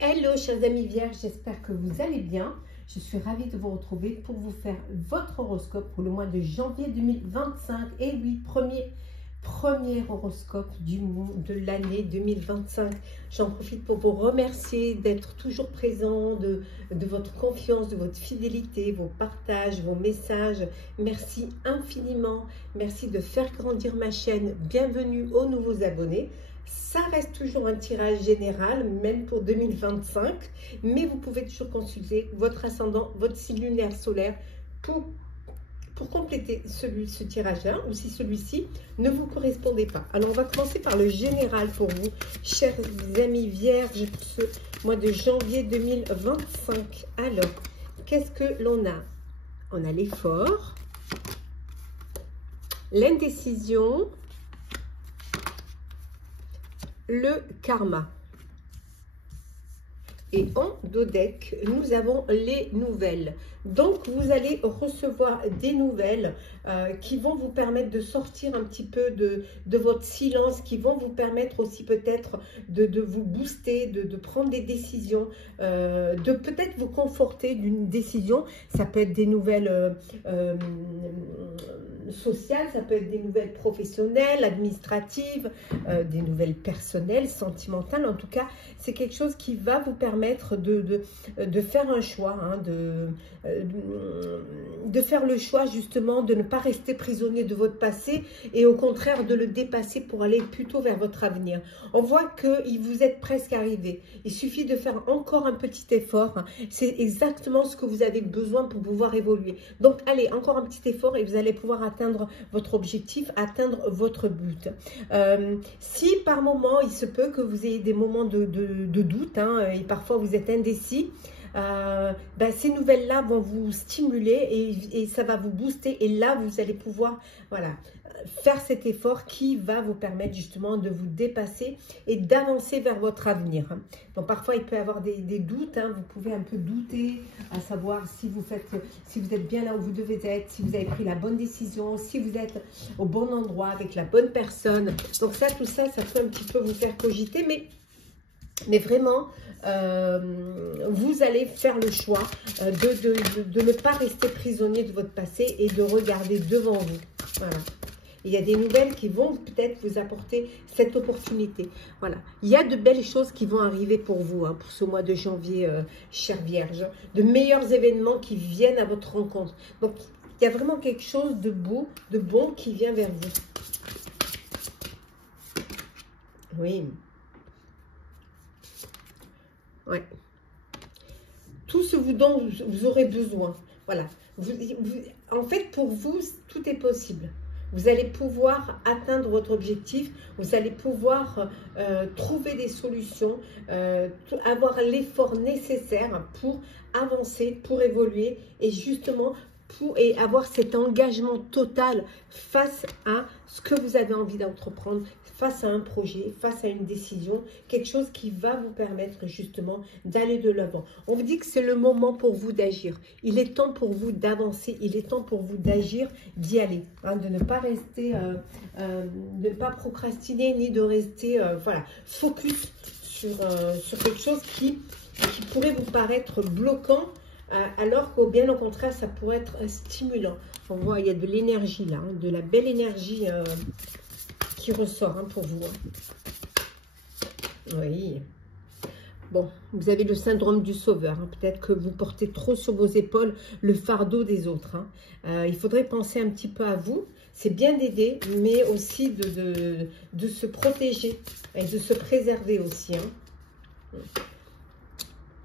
Hello chers amis vierges, j'espère que vous allez bien. Je suis ravie de vous retrouver pour vous faire votre horoscope pour le mois de janvier 2025. Et oui, premier horoscope de l'année 2025. J'en profite pour vous remercier d'être toujours présent, de votre confiance, de votre fidélité, vos partages, vos messages. Merci infiniment. Merci de faire grandir ma chaîne. Bienvenue aux nouveaux abonnés. Ça reste toujours un tirage général, même pour 2025, mais vous pouvez toujours consulter votre ascendant, votre signe lunaire solaire pour compléter ce tirage-là, ou si celui-ci ne vous correspondait pas. Alors, on va commencer par le général pour vous, chers amis vierges, pour ce mois de janvier 2025. Alors, qu'est-ce que l'on a? On a l'effort, l'indécision, le karma. Et en dos deck, nous avons les nouvelles. Donc, vous allez recevoir des nouvelles qui vont vous permettre de sortir un petit peu de votre silence, qui vont vous permettre aussi peut-être de vous booster, de prendre des décisions, de peut-être vous conforter d'une décision. Ça peut être des nouvelles sociales, ça peut être des nouvelles professionnelles, administratives, des nouvelles personnelles, sentimentales. En tout cas, c'est quelque chose qui va vous permettre de faire un choix, hein, de faire le choix justement de ne pas rester prisonnier de votre passé et au contraire de le dépasser pour aller plutôt vers votre avenir. On voit que vous êtes presque arrivé. Il suffit de faire encore un petit effort. C'est exactement ce que vous avez besoin pour pouvoir évoluer. Donc allez, encore un petit effort et vous allez pouvoir atteindre votre objectif, atteindre votre but. Si par moment il se peut que vous ayez des moments de doute, hein, et parfois vous êtes indécis, ces nouvelles-là vont vous stimuler et ça va vous booster. Et là, vous allez pouvoir faire cet effort qui va vous permettre justement de vous dépasser et d'avancer vers votre avenir. Donc parfois, il peut y avoir des doutes. Hein, vous pouvez un peu douter à savoir si vous êtes bien là où vous devez être, si vous avez pris la bonne décision, si vous êtes au bon endroit avec la bonne personne. Donc ça, tout ça, ça peut un petit peu vous faire cogiter, mais vraiment, vous allez faire le choix de ne pas rester prisonnier de votre passé et de regarder devant vous. Voilà. Il y a des nouvelles qui vont peut-être vous apporter cette opportunité. Voilà. Il y a de belles choses qui vont arriver pour vous, hein, pour ce mois de janvier, chère Vierge. De meilleurs événements qui viennent à votre rencontre. Donc, il y a vraiment quelque chose de beau, de bon qui vient vers vous. Oui. Ouais. Tout ce dont vous aurez besoin. Voilà. En fait, pour vous, tout est possible. Vous allez pouvoir atteindre votre objectif. Vous allez pouvoir trouver des solutions, avoir l'effort nécessaire pour avancer, pour évoluer et justement et avoir cet engagement total face à ce que vous avez envie d'entreprendre, face à un projet, face à une décision, quelque chose qui va vous permettre justement d'aller de l'avant. On vous dit que c'est le moment pour vous d'agir. Il est temps pour vous d'avancer, il est temps pour vous d'agir, d'y aller, hein, de ne pas rester, de ne pas procrastiner, ni de rester focus sur quelque chose qui pourrait vous paraître bloquant, alors qu'au bien au contraire, ça pourrait être stimulant. On voit, il y a de l'énergie là, hein, de la belle énergie qui ressort, hein, pour vous. Hein. Oui. Bon, vous avez le syndrome du sauveur. Hein. Peut-être que vous portez trop sur vos épaules le fardeau des autres. Hein. Il faudrait penser un petit peu à vous. C'est bien d'aider, mais aussi de se protéger et de se préserver aussi. Hein.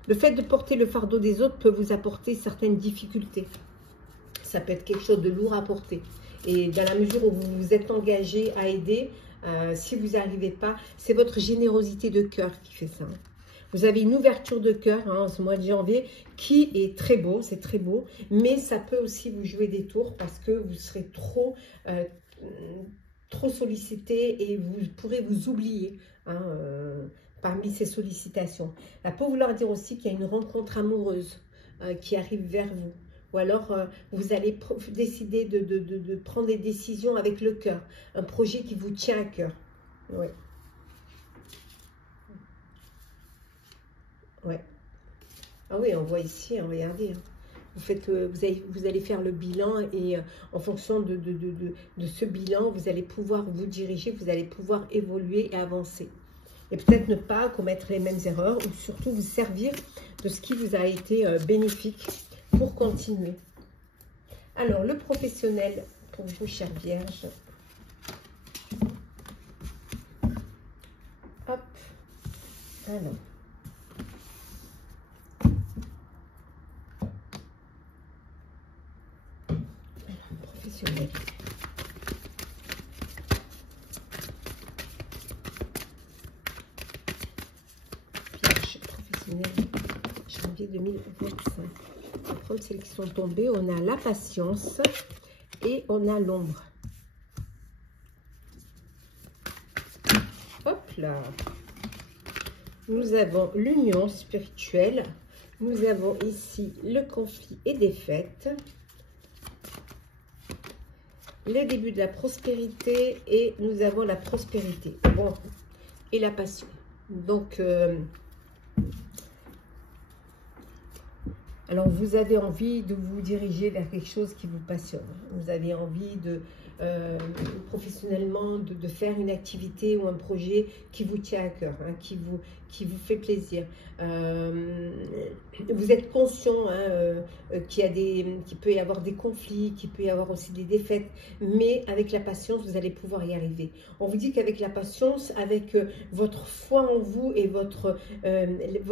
Le fait de porter le fardeau des autres peut vous apporter certaines difficultés. Ça peut être quelque chose de lourd à porter. Et dans la mesure où vous vous êtes engagé à aider, si vous n'y arrivez pas, c'est votre générosité de cœur qui fait ça. Vous avez une ouverture de cœur, hein, en ce mois de janvier qui est très beau, c'est très beau. Mais ça peut aussi vous jouer des tours parce que vous serez trop sollicité et vous pourrez vous oublier, hein, parmi ces sollicitations. Là, pour vouloir dire aussi qu'il y a une rencontre amoureuse qui arrive vers vous. Ou alors, vous allez décider de prendre des décisions avec le cœur. Un projet qui vous tient à cœur. Oui. Ouais. Ah oui, on voit ici, hein, regardez. Hein. Vous allez faire le bilan et en fonction de ce bilan, vous allez pouvoir vous diriger, vous allez pouvoir évoluer et avancer. Et peut-être ne pas commettre les mêmes erreurs ou surtout vous servir de ce qui vous a été bénéfique pour continuer. Alors, le professionnel pour vous, chère Vierge. Hop. Alors. Professionnel. Vierge professionnel, janvier 2025. Le problème, c'est qu'ils sont tombés. On a la patience et on a l'ombre. Hop là. Nous avons l'union spirituelle. Nous avons ici le conflit et défaite. Le début de la prospérité et nous avons la prospérité. Bon, et la passion. Donc, alors vous avez envie de vous diriger vers quelque chose qui vous passionne. Vous avez envie de, professionnellement, de faire une activité ou un projet qui vous tient à cœur, hein, qui vous fait plaisir. Vous êtes conscient qu'il peut y avoir des conflits, qu'il peut y avoir aussi des défaites, mais avec la patience, vous allez pouvoir y arriver. On vous dit qu'avec la patience, avec votre foi en vous et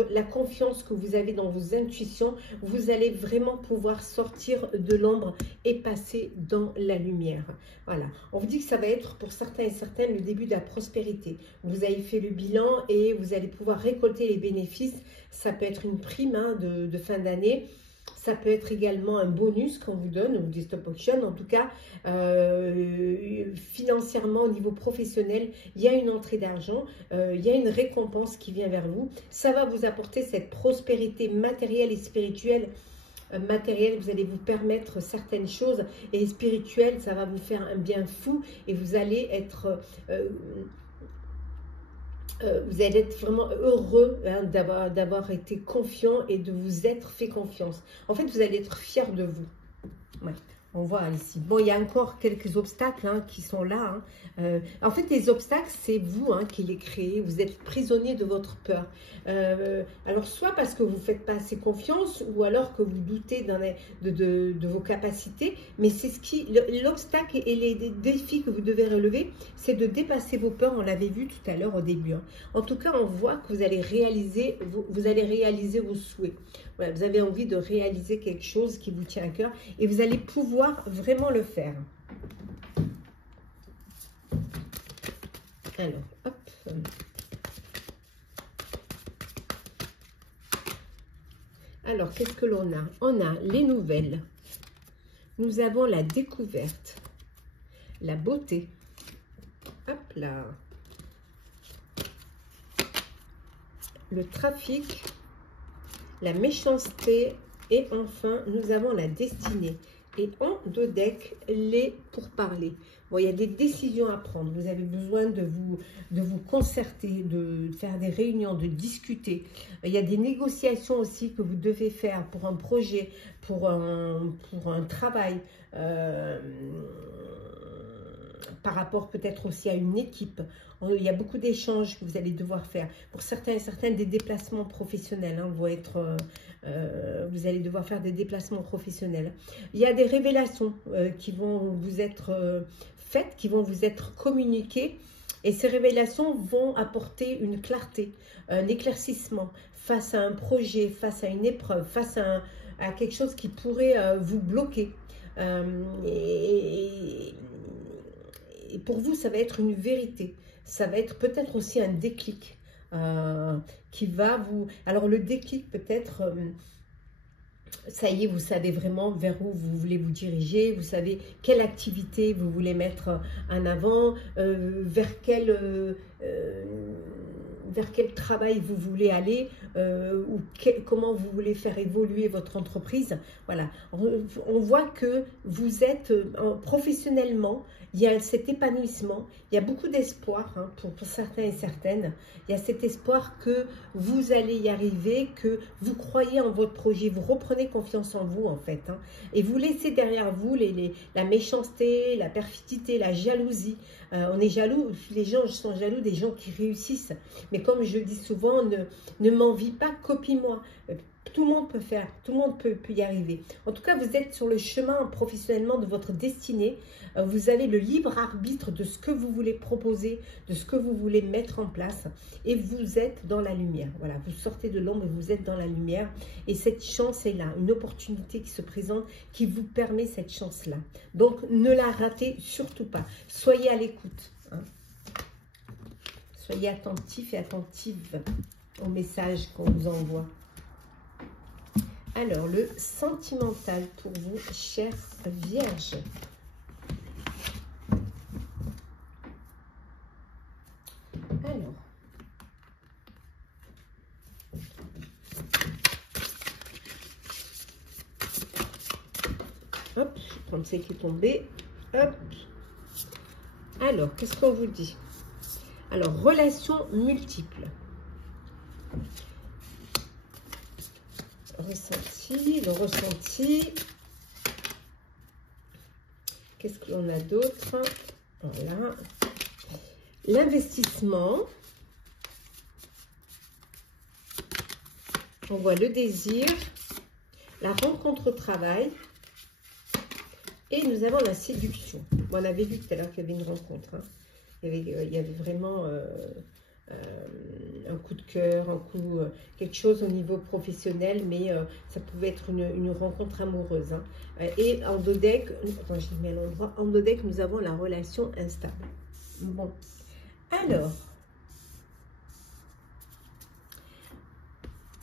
la confiance que vous avez dans vos intuitions, vous allez vraiment pouvoir sortir de l'ombre et passer dans la lumière. Voilà. On vous dit que ça va être pour certains et certaines le début de la prospérité. Vous avez fait le bilan et vous allez pouvoir récolter les bénéfices. Ça peut être une prime de fin d'année. Ça peut être également un bonus qu'on vous donne, ou des stop options. En tout cas, financièrement, au niveau professionnel, il y a une entrée d'argent, il y a une récompense qui vient vers vous. Ça va vous apporter cette prospérité matérielle et spirituelle. Matériel, vous allez vous permettre certaines choses, et spirituel, ça va vous faire un bien fou et vous allez être vraiment heureux d'avoir été confiant et de vous être fait confiance. En fait, vous allez être fier de vous. Ouais. On voit ici. Bon, il y a encore quelques obstacles qui sont là. En fait, les obstacles, c'est vous qui les créez. Vous êtes prisonnier de votre peur. Alors, soit parce que vous ne faites pas assez confiance, ou alors que vous doutez de vos capacités. Mais c'est l'obstacle et les défis que vous devez relever, c'est de dépasser vos peurs. On l'avait vu tout à l'heure au début. En tout cas, on voit que vous allez réaliser vos souhaits. Voilà, vous avez envie de réaliser quelque chose qui vous tient à cœur et vous allez pouvoir vraiment le faire. Alors, hop. Alors, qu'est-ce que l'on a? On a les nouvelles. Nous avons la découverte, la beauté. Hop là. Le trafic, la méchanceté et enfin, nous avons la destinée. Et en deux decks, les pourparlers. Bon, il y a des décisions à prendre. Vous avez besoin de vous concerter, de faire des réunions, de discuter. Il y a des négociations aussi que vous devez faire pour un projet, pour un travail, par rapport peut-être aussi à une équipe. Il y a beaucoup d'échanges que vous allez devoir faire. Pour certains et certaines, des déplacements professionnels vous allez devoir faire des déplacements professionnels. Il y a des révélations qui vont vous être faites, qui vont vous être communiquées. Et ces révélations vont apporter une clarté, un éclaircissement face à un projet, face à une épreuve, face à quelque chose qui pourrait vous bloquer. Et pour vous, ça va être une vérité. Ça va être peut-être aussi un déclic qui va vous... Alors, le déclic peut-être... ça y est, vous savez vraiment vers où vous voulez vous diriger, vous savez quelle activité vous voulez mettre en avant, vers quelle vers quel travail vous voulez aller ou comment vous voulez faire évoluer votre entreprise. Voilà, on voit que vous êtes professionnellement, il y a cet épanouissement, il y a beaucoup d'espoir hein, pour certains et certaines. Il y a cet espoir que vous allez y arriver, que vous croyez en votre projet, vous reprenez confiance en vous en fait. Hein, et vous laissez derrière vous la méchanceté, la perfidité, la jalousie. On est jaloux, les gens sont jaloux des gens qui réussissent. Mais comme je dis souvent, ne m'envie pas, copie-moi. Tout le monde peut faire, tout le monde peut y arriver. En tout cas, vous êtes sur le chemin professionnellement de votre destinée. Vous avez le libre arbitre de ce que vous voulez proposer, de ce que vous voulez mettre en place. Et vous êtes dans la lumière. Voilà, vous sortez de l'ombre et vous êtes dans la lumière. Et cette chance est là, une opportunité qui se présente, qui vous permet cette chance-là. Donc, ne la ratez surtout pas. Soyez à l'écoute. Hein. Soyez attentifs et attentives au message qu'on vous envoie. Alors, le sentimental pour vous, chère Vierge. Alors, hop, je prends ce qui est tombé. Hop. Alors, qu'est-ce qu'on vous dit? Alors, relations multiples. Le ressenti. Qu'est-ce que l'on a d'autre? Voilà. L'investissement. On voit le désir, la rencontre au travail. Et nous avons la séduction. Bon, on avait vu tout à l'heure qu'il y avait une rencontre. Hein. Il y avait vraiment un coup de cœur, quelque chose au niveau professionnel, mais ça pouvait être une rencontre amoureuse. Hein. Et en dos deck, attends, je mets à l'endroit, en dos deck, nous avons la relation instable. Bon, alors,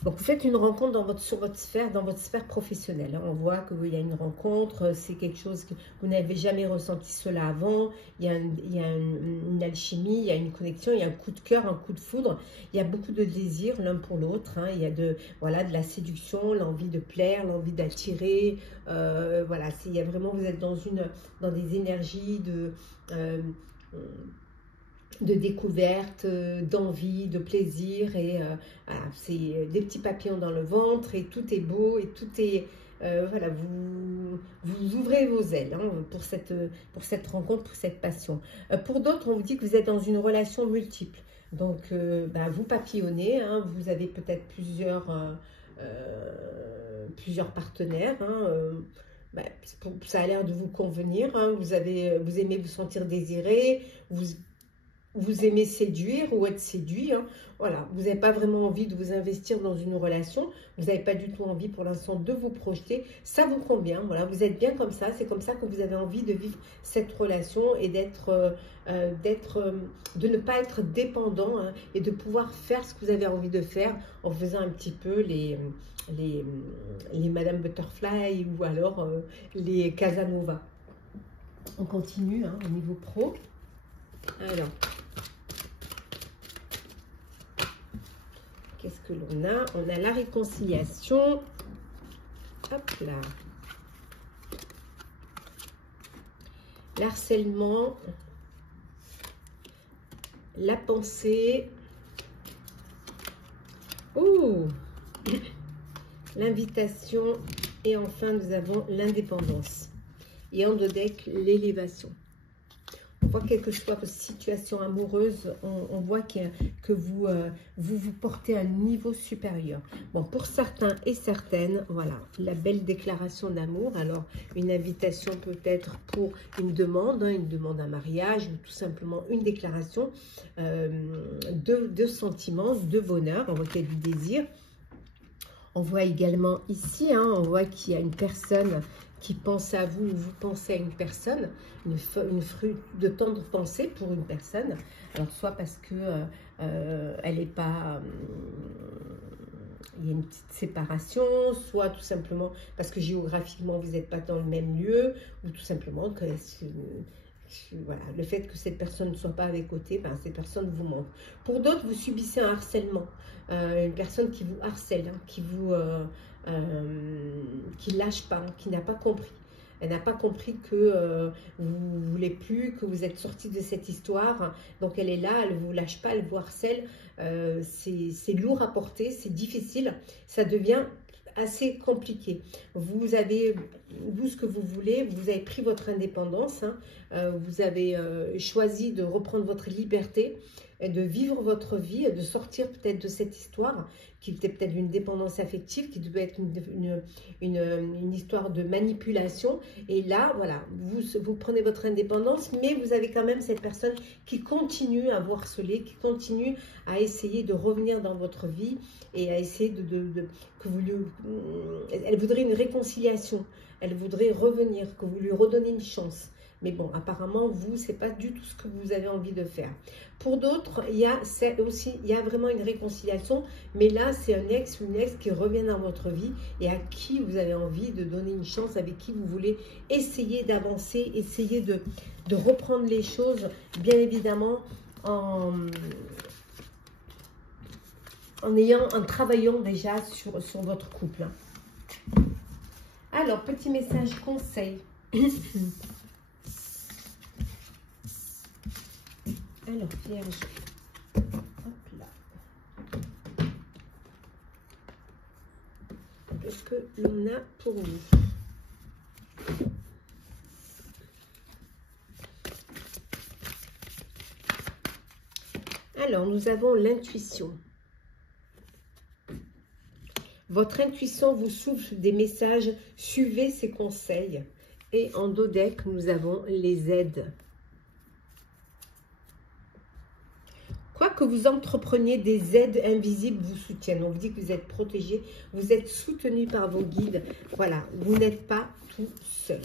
donc vous faites une rencontre sur votre sphère, dans votre sphère professionnelle. Hein. On voit qu'il y a une rencontre, c'est quelque chose que vous n'avez jamais ressenti cela avant. Il y a une alchimie, il y a une connexion, il y a un coup de cœur, un coup de foudre. Il y a beaucoup de désir l'un pour l'autre. Hein. Il y a de la séduction, l'envie de plaire, l'envie d'attirer. Voilà, il y a vraiment, vous êtes dans des énergies de découverte, d'envie, de plaisir et voilà, c'est des petits papillons dans le ventre et tout est beau et tout est voilà, vous ouvrez vos ailes hein, pour cette rencontre, pour cette passion. Pour d'autres, on vous dit que vous êtes dans une relation multiple, donc vous papillonnez, hein, vous avez peut-être plusieurs partenaires. Hein, ça a l'air de vous convenir, hein, vous aimez vous sentir désiré, vous aimez séduire ou être séduit, hein. Voilà, vous n'avez pas vraiment envie de vous investir dans une relation, vous n'avez pas du tout envie pour l'instant de vous projeter, ça vous convient, voilà, vous êtes bien comme ça, c'est comme ça que vous avez envie de vivre cette relation et de ne pas être dépendant hein, et de pouvoir faire ce que vous avez envie de faire en faisant un petit peu les Madame Butterfly ou alors les Casanova. On continue hein, au niveau pro. Alors, qu'est-ce que l'on a? On a la réconciliation. Hop là. L'harcèlement. La pensée. Oh! L'invitation. Et enfin, nous avons l'indépendance. Et en dos deck, l'élévation. On voit quelle que soit votre situation amoureuse, on voit que vous portez à un niveau supérieur. Bon, pour certains et certaines, voilà, la belle déclaration d'amour. Alors, une invitation peut-être pour une demande à mariage ou tout simplement une déclaration de sentiments, de bonheur. On voit qu'il y a du désir. On voit également ici, hein, on voit qu'il y a une personne qui pense à vous ou vous pensez à une personne, une fruit de tendre pensée pour une personne. Alors, soit parce que elle n'est pas... il y a une petite séparation, soit tout simplement parce que géographiquement, vous n'êtes pas dans le même lieu, ou tout simplement que voilà, le fait que cette personne ne soit pas à vos côtés, ben, cette personne vous manque. Pour d'autres, vous subissez un harcèlement, une personne qui vous harcèle, hein, qui lâche pas, hein, qui n'a pas compris. Elle n'a pas compris que vous ne voulez plus, que vous êtes sorti de cette histoire. Donc elle est là, elle ne vous lâche pas, elle vous harcèle. C'est lourd à porter, c'est difficile. Ça devient assez compliqué. Vous avez, vous, ce que vous voulez, vous avez pris votre indépendance, hein, vous avez choisi de reprendre votre liberté, et de vivre votre vie, de sortir peut-être de cette histoire, qui était peut-être une dépendance affective, qui devait être une histoire de manipulation. Et là, voilà, vous prenez votre indépendance, mais vous avez quand même cette personne qui continue à vous harceler, qui continue à essayer de revenir dans votre vie et à essayer que vous lui... Elle voudrait une réconciliation, elle voudrait revenir, que vous lui redonnez une chance. Mais bon, apparemment, vous, c'est pas du tout ce que vous avez envie de faire. Pour d'autres, il y a vraiment une réconciliation, mais là, c'est un ex ou une ex qui revient dans votre vie et à qui vous avez envie de donner une chance, avec qui vous voulez essayer d'avancer, essayer de reprendre les choses, bien évidemment, en travaillant déjà sur votre couple. Alors, petit message conseil. Alors, Vierge, hop là. Qu'est-ce que l'on a pour vous? Alors, nous avons l'intuition. Votre intuition vous souffle des messages, suivez ses conseils. Et en dos deck, nous avons les aides. Quoi que vous entrepreniez, des aides invisibles vous soutiennent. On vous dit que vous êtes protégé, vous êtes soutenu par vos guides. Voilà, vous n'êtes pas tout seul.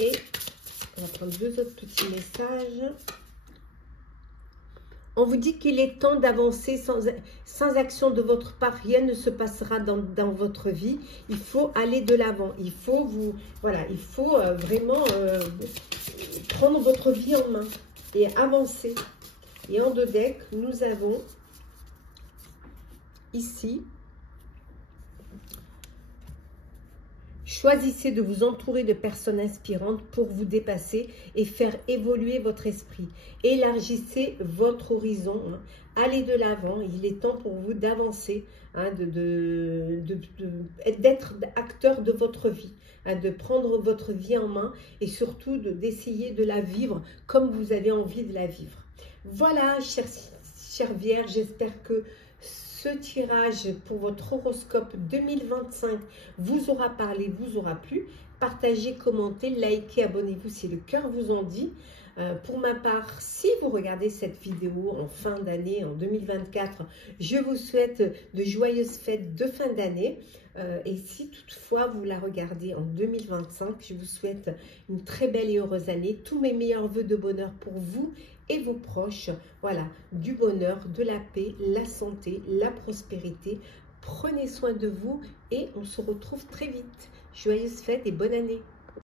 Et on va prendre deux autres petits messages. On vous dit qu'il est temps d'avancer sans action de votre part. Rien ne se passera dans votre vie. Il faut aller de l'avant. Il faut vraiment prendre votre vie en main et avancer. Et en deux decks, nous avons ici, choisissez de vous entourer de personnes inspirantes pour vous dépasser et faire évoluer votre esprit. Élargissez votre horizon. Hein. Allez de l'avant. Il est temps pour vous d'avancer, hein, d'être acteur de votre vie, hein, de prendre votre vie en main et surtout d'essayer de la vivre comme vous avez envie de la vivre. Voilà, chère Vierge, j'espère que ce tirage pour votre horoscope 2025 vous aura parlé, vous aura plu. Partagez, commentez, likez, abonnez-vous si le cœur vous en dit. Pour ma part, si vous regardez cette vidéo en fin d'année, en 2024, je vous souhaite de joyeuses fêtes de fin d'année. Et si toutefois vous la regardez en 2025, je vous souhaite une très belle et heureuse année. Tous mes meilleurs vœux de bonheur pour vous et vos proches. Voilà, du bonheur, de la paix, la santé, la prospérité. Prenez soin de vous et on se retrouve très vite. Joyeuses fêtes et bonne année.